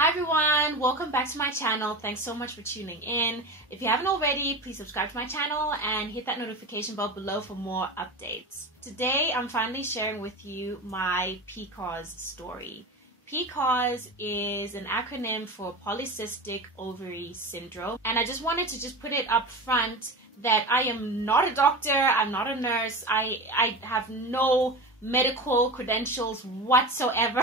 Hi everyone, welcome back to my channel. Thanks so much for tuning in. If you haven't already, please subscribe to my channel and hit that notification bell below for more updates. Today I'm finally sharing with you my PCOS story. PCOS is an acronym for Polycystic Ovary Syndrome, and I just wanted to put it up front that I am not a doctor, I'm not a nurse, I have no medical credentials whatsoever.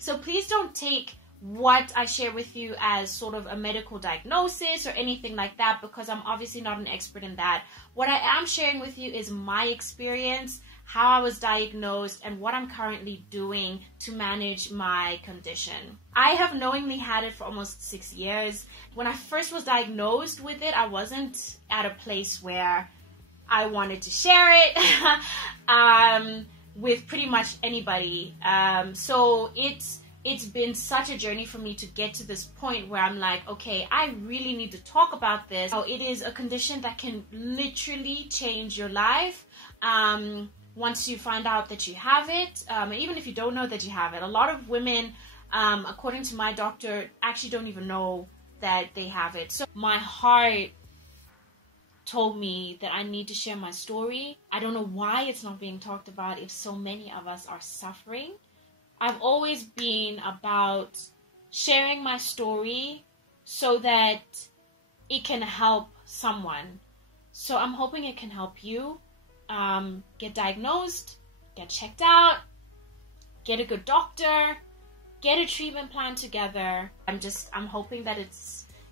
So please don't take what I share with you as sort of a medical diagnosis or anything like that, because I'm obviously not an expert in that. What I am sharing with you is my experience, how I was diagnosed, and what I'm currently doing to manage my condition. I have knowingly had it for almost 6 years. When I first was diagnosed with it, I wasn't at a place where I wanted to share it with pretty much anybody. So it's been such a journey for me to get to this point where I'm like, okay, I really need to talk about this. So it is a condition that can literally change your life once you find out that you have it, even if you don't know that you have it. A lot of women, according to my doctor, actually don't even know that they have it. So my heart told me that I need to share my story. I don't know why it's not being talked about if so many of us are suffering. I've always been about sharing my story so that it can help someone. So I'm hoping it can help you get diagnosed, get checked out, get a good doctor, get a treatment plan together. I'm hoping that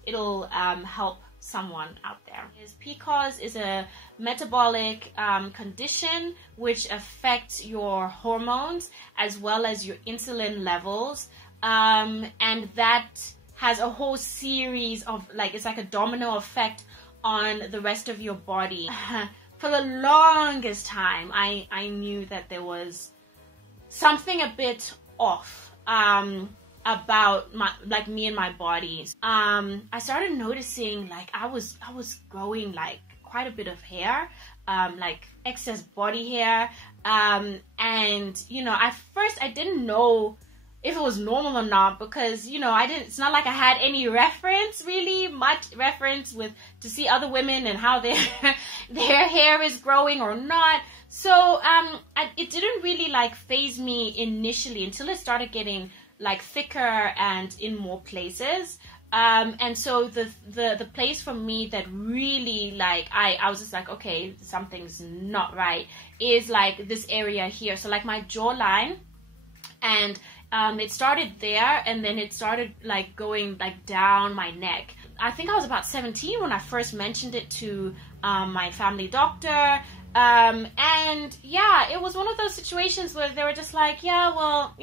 it'll help someone out there. PCOS is a metabolic condition which affects your hormones as well as your insulin levels, and that has a whole series of, it's like a domino effect on the rest of your body. For the longest time, I knew that there was something a bit off about me and my body. I started noticing I was growing quite a bit of hair, excess body hair, and at first I didn't know if it was normal or not, because it's not like I had any much reference to see other women and how their hair is growing or not. So it didn't really faze me initially until it started getting thicker and in more places, and so the place for me that really I was just okay, something's not right, is this area here. So my jawline, and it started there, and then it started going down my neck. I think I was about 17 when I first mentioned it to my family doctor, and yeah, it was one of those situations where they were just yeah, well,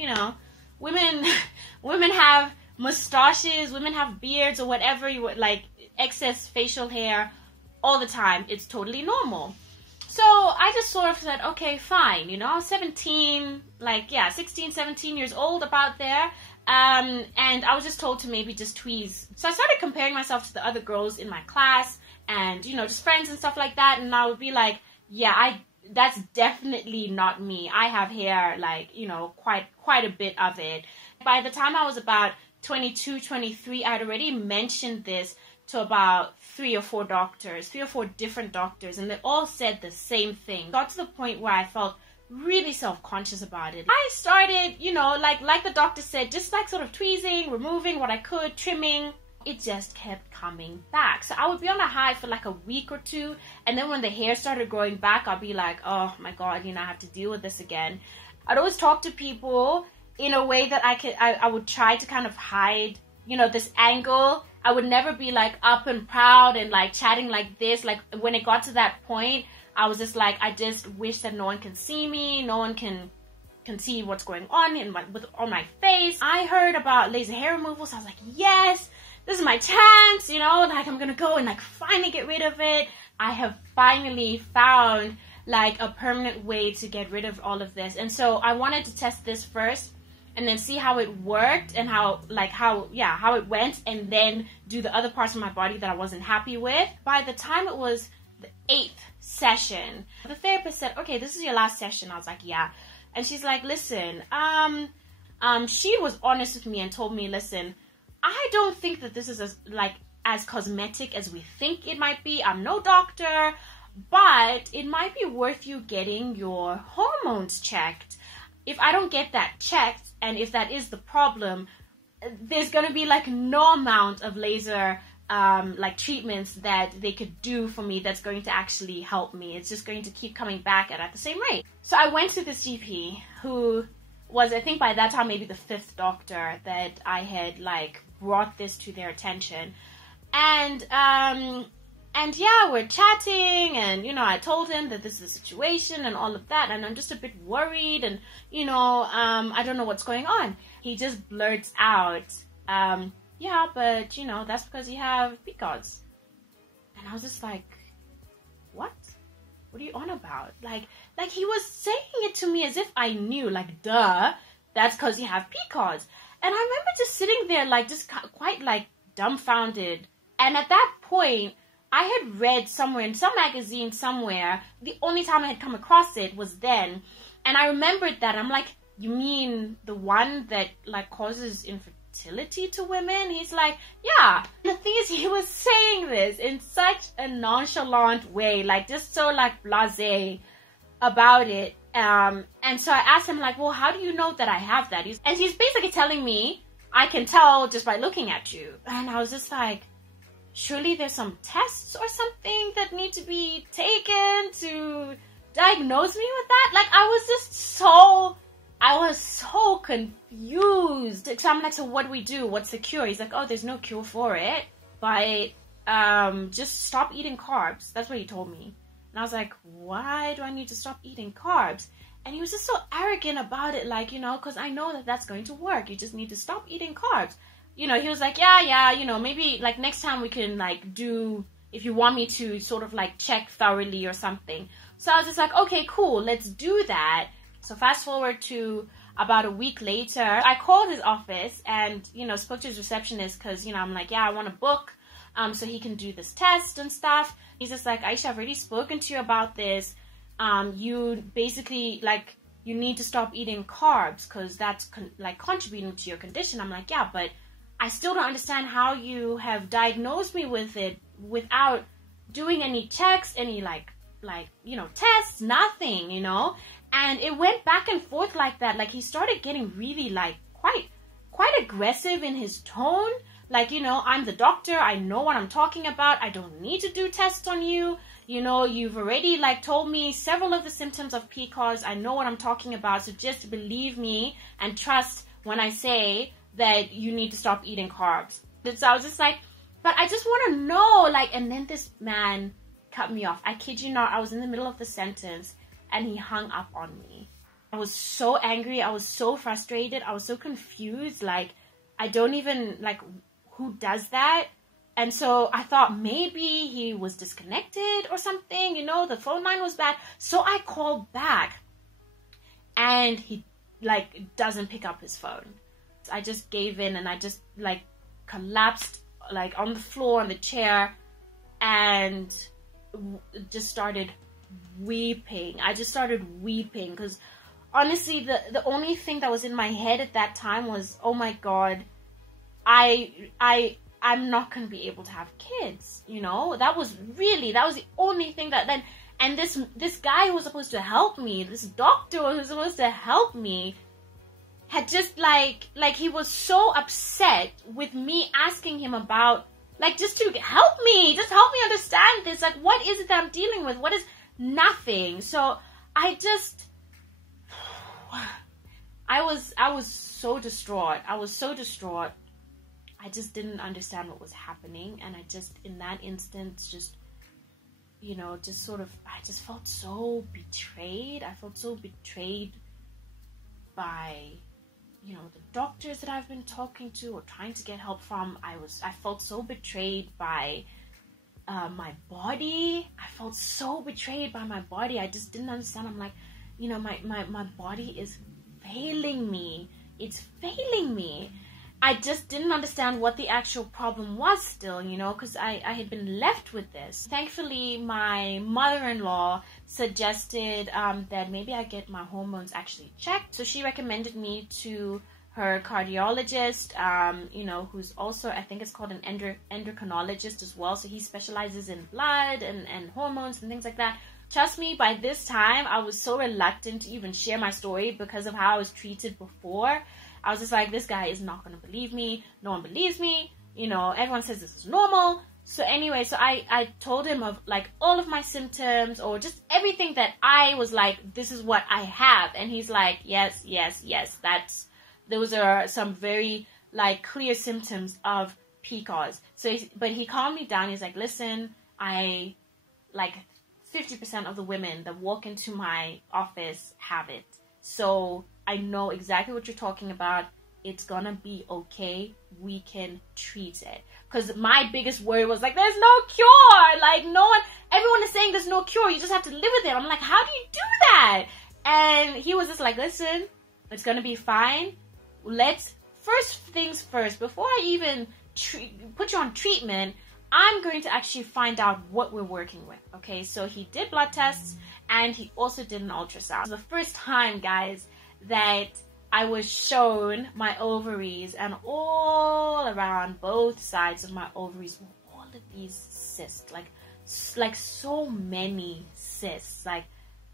women have mustaches, women have beards or whatever, excess facial hair all the time. It's totally normal. So I just sort of said, okay, fine. I was 17, 16, 17 years old, about there. And I was just told to maybe just tweeze. So I started comparing myself to the other girls in my class and, just friends and stuff like that. And I would be like, yeah, that's definitely not me. I have hair, quite a bit of it. By the time I was about 22, 23, I had already mentioned this to about 3 or 4 different doctors, and they all said the same thing. Got to the point where I felt really self-conscious about it. I started, like the doctor said, just sort of tweezing, removing what I could, trimming. It just kept coming back. So I would be on a high for a week or two, and then when the hair started growing back, I'll be like, oh my god, I have to deal with this again. I'd always talk to people in a way that I would try to kind of hide, this angle. I would never be up and proud and chatting like this. When it got to that point, I was just I just wish that no one can see me, no one can see what's going on on my face. I heard about laser hair removal, so I was like, yes, this is my chance, I'm gonna go and finally get rid of it. I have finally found a permanent way to get rid of all of this. And so I wanted to test this first and then see how it worked and how it went, and then do the other parts of my body that I wasn't happy with. By the time it was the 8th session, the therapist said, okay, this is your last session. I was like, yeah. And she's like, listen, she was honest with me and told me, listen, I don't think that this is as cosmetic as we think it might be. I'm no doctor, but it might be worth you getting your hormones checked. If I don't get that checked, and if that is the problem, there's going to be like no amount of laser like treatments that they could do for me that's going to actually help me. It's just going to keep coming back at the same rate. So I went to this GP who was, I think by that time, maybe the 5th doctor that I had like brought this to their attention. And yeah, we're chatting, and, you know, I told him that this is the situation and all of that, and I'm just a bit worried, and, you know, I don't know what's going on. He just blurts out, yeah, but, you know, that's because you have PCOS. And I was just like, what? What are you on about? Like he was saying it to me as if I knew, like, duh, that's because you have PCOS. And I remember just sitting there, like, just quite, like, dumbfounded. And at that point, I had read somewhere, in some magazine somewhere, the only time I had come across it was then. And I remembered that. I'm like, you mean the one that, like, causes infertility to women? He's like, yeah. The thing is, he was saying this in such a nonchalant way, like, just so, like, blasé about it. And so I asked him, like, well, how do you know that I have that? He's basically telling me, I can tell just by looking at you. And I was just like, surely there's some tests or something that need to be taken to diagnose me with that? Like, I was so confused. So I'm like, so what do we do? What's the cure? He's like, oh, there's no cure for it, but just stop eating carbs. That's what he told me. And I was like, why do I need to stop eating carbs? And he was just so arrogant about it, like, you know, because I know that that's going to work. You just need to stop eating carbs. You know, he was like, yeah, you know, maybe, like, next time we can, like, do, if you want me to sort of, like, check thoroughly or something. So I was just like, okay, cool, let's do that. So fast forward to about a week later, I called his office and, you know, spoke to his receptionist because, you know, I'm like, yeah, I want to book so he can do this test and stuff. He's just like, Aisha, I've already spoken to you about this. You basically, like, you need to stop eating carbs because that's, like, contributing to your condition. I'm like, yeah, but I still don't understand how you have diagnosed me with it without doing any checks, any, like, you know, tests, nothing, you know? And it went back and forth like that. Like, he started getting really, like, quite aggressive in his tone. Like, you know, I'm the doctor. I know what I'm talking about. I don't need to do tests on you. You know, you've already, like, told me several of the symptoms of PCOS. I know what I'm talking about. So just believe me and trust when I say that you need to stop eating carbs. So I was just like, but I just want to know, like, and then this man cut me off. I kid you not, I was in the middle of the sentence and he hung up on me. I was so angry. I was so frustrated. I was so confused. Like, I don't even, like, who does that? And so I thought maybe he was disconnected or something, you know, the phone line was bad. So I called back and he, like, doesn't pick up his phone. I just gave in and I just, like, collapsed, like, on the floor, on the chair, and just started weeping. I just started weeping because honestly, the only thing that was in my head at that time was, oh my God, I'm not going to be able to have kids, you know? That was the only thing that then, and this guy who was supposed to help me, this doctor who was supposed to help me, had just, like, he was so upset with me asking him about, like, just to help me understand this. Like, what is it that I'm dealing with? What is nothing? So I was so distraught. I was so distraught. I just didn't understand what was happening. And I just, in that instance, just, you know, just sort of, I just felt so betrayed. I felt so betrayed by, you know, the doctors that I've been talking to or trying to get help from. I felt so betrayed by my body. I felt so betrayed by my body. I just didn't understand. I'm like, you know, my body is failing me. It's failing me. I just didn't understand what the actual problem was still, you know, because I had been left with this. Thankfully, my mother-in-law suggested that maybe I get my hormones actually checked. So she recommended me to her cardiologist, you know, who's also, I think it's called an endocrinologist as well. So he specializes in blood and hormones and things like that. Trust me, by this time, I was so reluctant to even share my story because of how I was treated before. I was just like, this guy is not going to believe me. No one believes me. You know, everyone says this is normal. So anyway, so I told him of like all of my symptoms or just everything that I was like, this is what I have. And he's like, yes, those are some very like clear symptoms of PCOS. So, but he calmed me down. He's like, listen, I like 50% of the women that walk into my office have it. So I know exactly what you're talking about. It's gonna be okay. We can treat it. Because my biggest worry was like, there's no cure. Like everyone is saying there's no cure. You just have to live with it. I'm like, how do you do that? And he was just like, listen, it's gonna be fine. Let's, first things first, before I even put you on treatment, I'm going to actually find out what we're working with. Okay, so he did blood tests and he also did an ultrasound. It was the first time, guys, that I was shown my ovaries, and all around both sides of my ovaries were all of these cysts, like so many cysts, like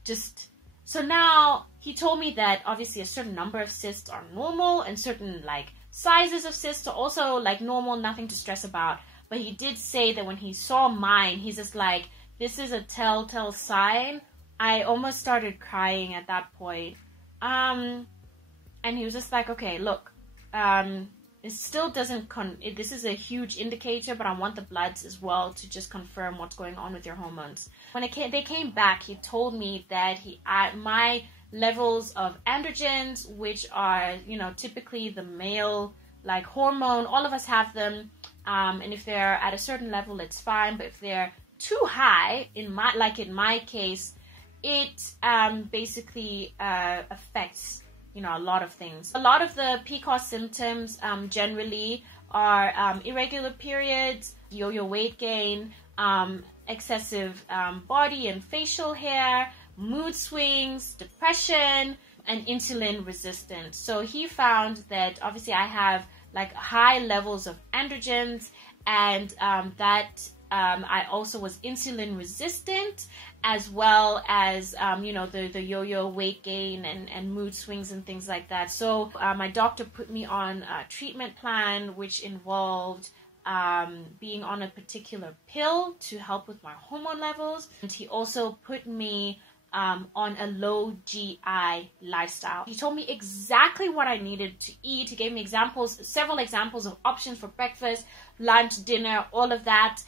just. So now he told me that obviously a certain number of cysts are normal and certain like sizes of cysts are also like normal, nothing to stress about. But he did say that when he saw mine, he's just like, this is a telltale sign. I almost started crying at that point. And he was just like, okay, look, it still doesn't, this is a huge indicator, but I want the bloods as well to just confirm what's going on with your hormones. When they came back, he told me that my levels of androgens, which are, you know, typically the male, like hormone, all of us have them. And if they're at a certain level, it's fine. But if they're too high, in my case, it basically affects, you know, a lot of things. A lot of the PCOS symptoms generally are irregular periods, yo-yo weight gain, excessive body and facial hair, mood swings, depression, and insulin resistance. So he found that obviously I have like high levels of androgens, and that I also was insulin resistant, as well as, you know, the yo-yo weight gain and mood swings and things like that. So my doctor put me on a treatment plan, which involved being on a particular pill to help with my hormone levels. And he also put me on a low GI lifestyle. He told me exactly what I needed to eat. He gave me several examples of options for breakfast, lunch, dinner, all of that.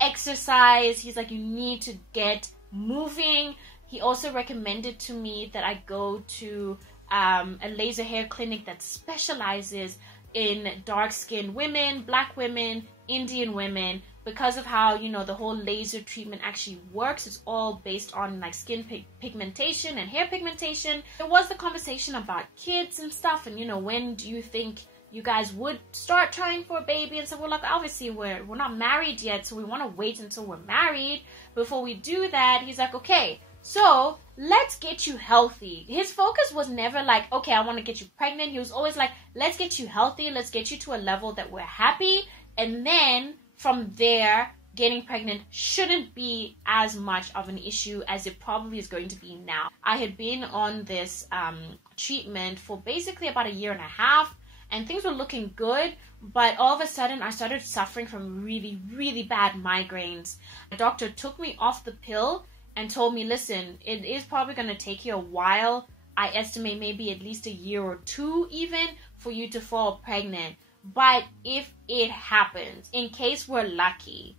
Exercise. He's like, you need to get moving. He also recommended to me that I go to a laser hair clinic that specializes in dark-skinned women, black women, Indian women, because of how, you know, the whole laser treatment actually works. It's all based on like skin pigmentation and hair pigmentation. There was the conversation about kids and stuff, and, you know, when do you think you guys would start trying for a baby? And so we're like, obviously we're not married yet, so we want to wait until we're married before we do that. He's like, okay, so let's get you healthy. His focus was never like, okay, I want to get you pregnant. He was always like, let's get you healthy, let's get you to a level that we're happy, and then from there, getting pregnant shouldn't be as much of an issue as it probably is going to be now. I had been on this treatment for basically about 1.5 years, and things were looking good, but all of a sudden I started suffering from really, really bad migraines. The doctor took me off the pill and told me, listen, it is probably going to take you a while. I estimate maybe at least 1 year or 2 even for you to fall pregnant. But if it happens, in case we're lucky,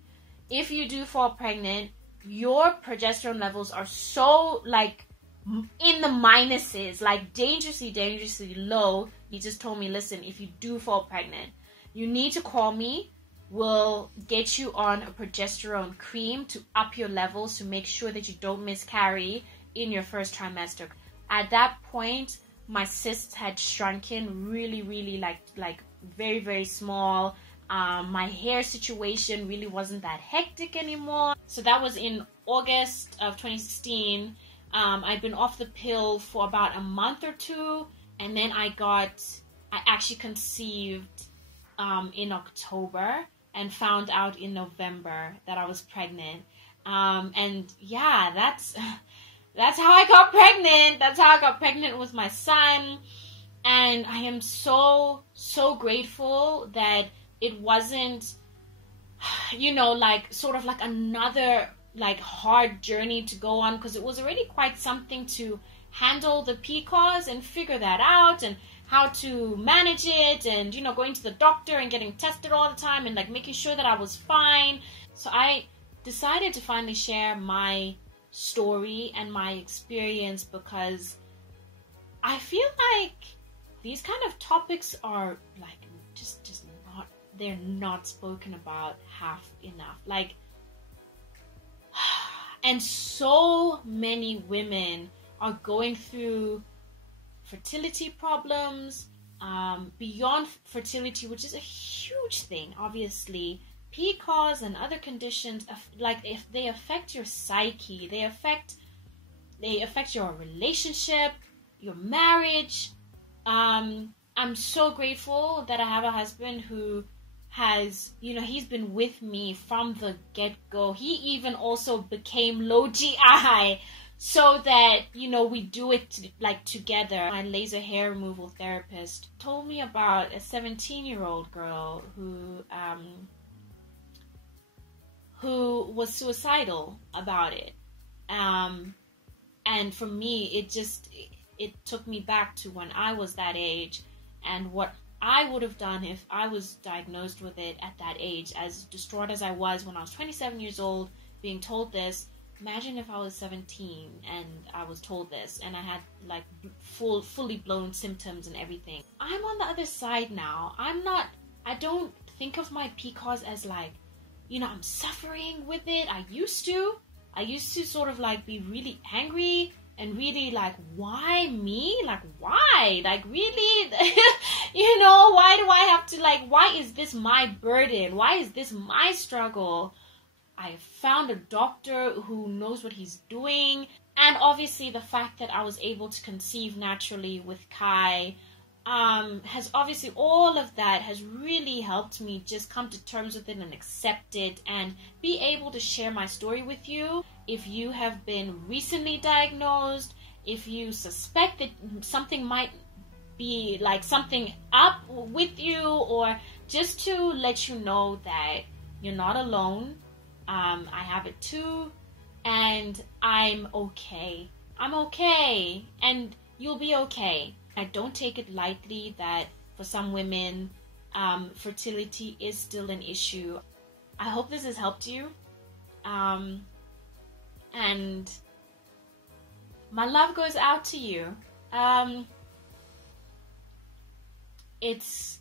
if you do fall pregnant, your progesterone levels are so like in the minuses, like dangerously low. He just told me, listen, if you do fall pregnant, you need to call me. We'll get you on a progesterone cream to up your levels to make sure that you don't miscarry in your first trimester. At that point, my cysts had shrunken really, really like very, very small. My hair situation really wasn't that hectic anymore. So that was in August of 2016. I'd been off the pill for about a month or 2, and then I got I actually conceived in October and found out in November that I was pregnant. And yeah, that's how I got pregnant. That's how I got pregnant with my son. And I am so grateful that it wasn't, you know, like sort of like another like hard journey to go on, because it was already quite something to handle the PCOS and figure that out and how to manage it, and, you know, going to the doctor and getting tested all the time and like making sure that I was fine. So I decided to finally share my story and my experience, because I feel like these kind of topics are like just not, they're not spoken about half enough. Like, and so many women are going through fertility problems, beyond fertility, which is a huge thing, obviously. PCOS and other conditions, like, if they affect your psyche, they affect your relationship, your marriage. I'm so grateful that I have a husband who has, you know, he's been with me from the get-go. He even also became low GI, so that, you know, we do it like together. My laser hair removal therapist told me about a 17-year-old girl who was suicidal about it. And for me, it took me back to when I was that age and what I would have done if I was diagnosed with it at that age. As distraught as I was when I was 27 years old being told this, imagine if I was 17 and I was told this and I had like fully blown symptoms and everything. I'm on the other side now. I don't think of my PCOS as like, you know, I'm suffering with it. I used to sort of like be really angry and really like, why me? Like, why? Like, really? You know, why do I have to, like, why is this my burden? Why is this my struggle? I found a doctor who knows what he's doing. And obviously the fact that I was able to conceive naturally with Kai, has obviously, all of that has really helped me just come to terms with it and accept it and be able to share my story with you. If you have been recently diagnosed, if you suspect that something might be like something up with you, or just to let you know that you're not alone. I have it too, and I'm okay. I'm okay, and you'll be okay. I don't take it lightly that for some women, fertility is still an issue. I hope this has helped you. And my love goes out to you. It's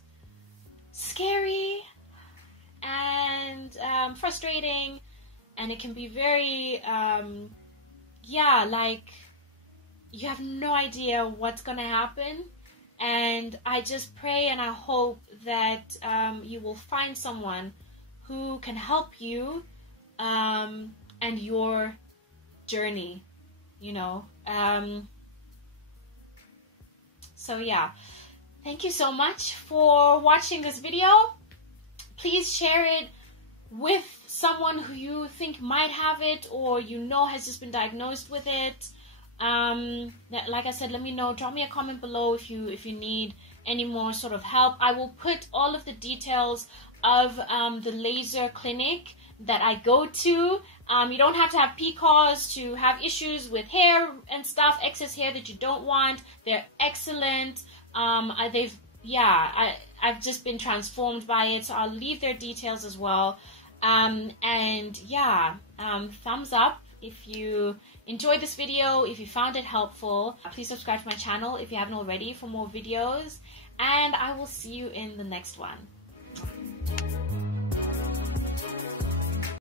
scary and frustrating, and it can be very, like, you have no idea what's gonna happen. And I just pray and I hope that you will find someone who can help you and your journey, you know. So yeah, thank you so much for watching this video. Please share it with someone who you think might have it, or you know has just been diagnosed with it. Like I said, let me know. Drop me a comment below if you need any more sort of help. I will put all of the details of the laser clinic that I go to. You don't have to have PCOS to have issues with hair and stuff, excess hair that you don't want. They're excellent. I've just been transformed by it, so I'll leave their details as well. Thumbs up if you enjoyed this video, if you found it helpful. Please subscribe to my channel if you haven't already for more videos, and I will see you in the next one.